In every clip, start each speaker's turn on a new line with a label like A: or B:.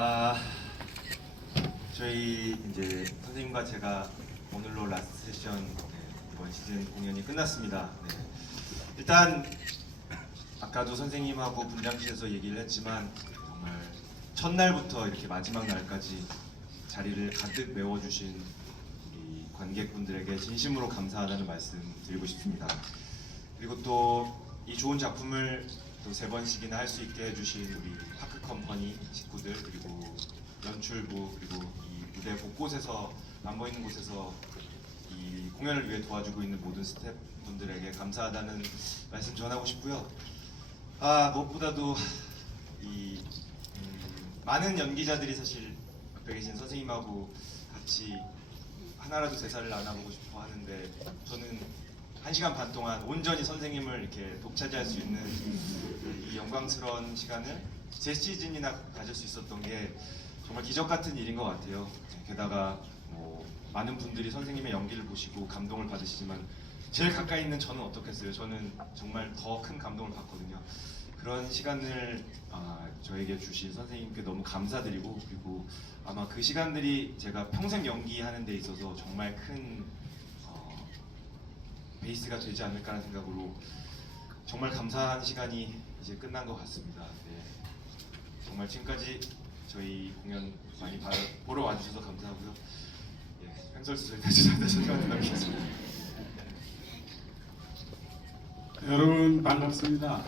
A: 아 저희 이제 선생님과 제가 오늘로 라스트 세션 네, 이번 시즌 공연이 끝났습니다. 네. 일단 아까도 선생님하고 분장실에서 얘기를 했지만 정말 첫날부터 이렇게 마지막 날까지 자리를 가득 메워주신 우리 관객분들에게 진심으로 감사하다는 말씀 드리고 싶습니다. 그리고 또 이 좋은 작품을 또 세 번씩이나 할 수 있게 해주신 우리 파크 컴퍼니 식구들 그리고 연출부 그리고 이 무대 곳곳에서 안 보이는 곳에서 이 공연을 위해 도와주고 있는 모든 스태프분들에게 감사하다는 말씀 전하고 싶고요. 아 무엇보다도 이 음, 많은 연기자들이 사실 옆에 계신 선생님하고 같이 하나라도 대사를 나눠보고 싶어 하는데 저는 한 시간 반 동안 온전히 선생님을 이렇게 독차지할 수 있는 이 영광스러운 시간을 제 시즌이나 가질 수 있었던 게 정말 기적 같은 일인 것 같아요. 게다가 뭐 많은 분들이 선생님의 연기를 보시고 감동을 받으시지만 제일 가까이 있는 저는 어떻겠어요? 저는 정말 더 큰 감동을 받거든요. 그런 시간을 아, 저에게 주신 선생님께 너무 감사드리고 그리고 아마 그 시간들이 제가 평생 연기하는 데 있어서 정말 큰 어, 베이스가 되지 않을까라는 생각으로 정말 감사한 시간이 이제 끝난 것 같습니다. 네. 정말 지금까지 저희 공연 많이 봐- 보러 와주셔서 감사하고요. 예, 횡설수 저희 다시 다시 남기겠습니다.
B: 여러분 반갑습니다.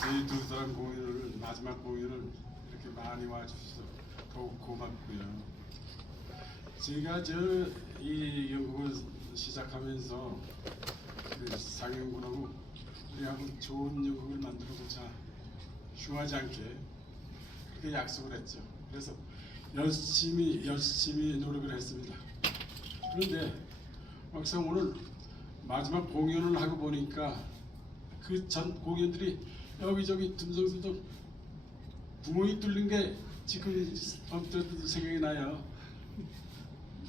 B: 저희 두 사람 공연을 마지막 공연을 이렇게 많이 와주셔서 더욱 고맙고요. 제가 저 이 연극을 시작하면서 그 상영군하고 우리하고 좋은 연극을 만들어보자 휴하지 않게 그렇게 약속을 했죠. 그래서 열심히 열심히 노력을 했습니다. 그런데 막상 오늘 마지막 공연을 하고 보니까 그 전 공연들이 여기저기 듬성듬성 구멍이 뚫린 게 지금 언뜻 생각이 나요.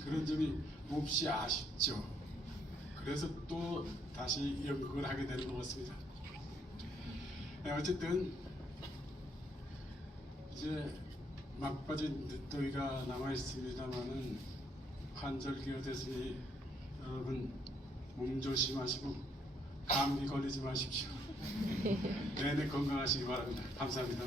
B: 그런 점이 몹시 아쉽죠. 그래서 또 다시 연극을 하게 되는 것 같습니다. 네, 어쨌든 이제 막빠진 늦더위가 남아 있습니다만은 환절기가 됐으니 여러분 몸 조심하시고 감기 걸리지 마십시오. 내내 건강하시기 바랍니다. 감사합니다.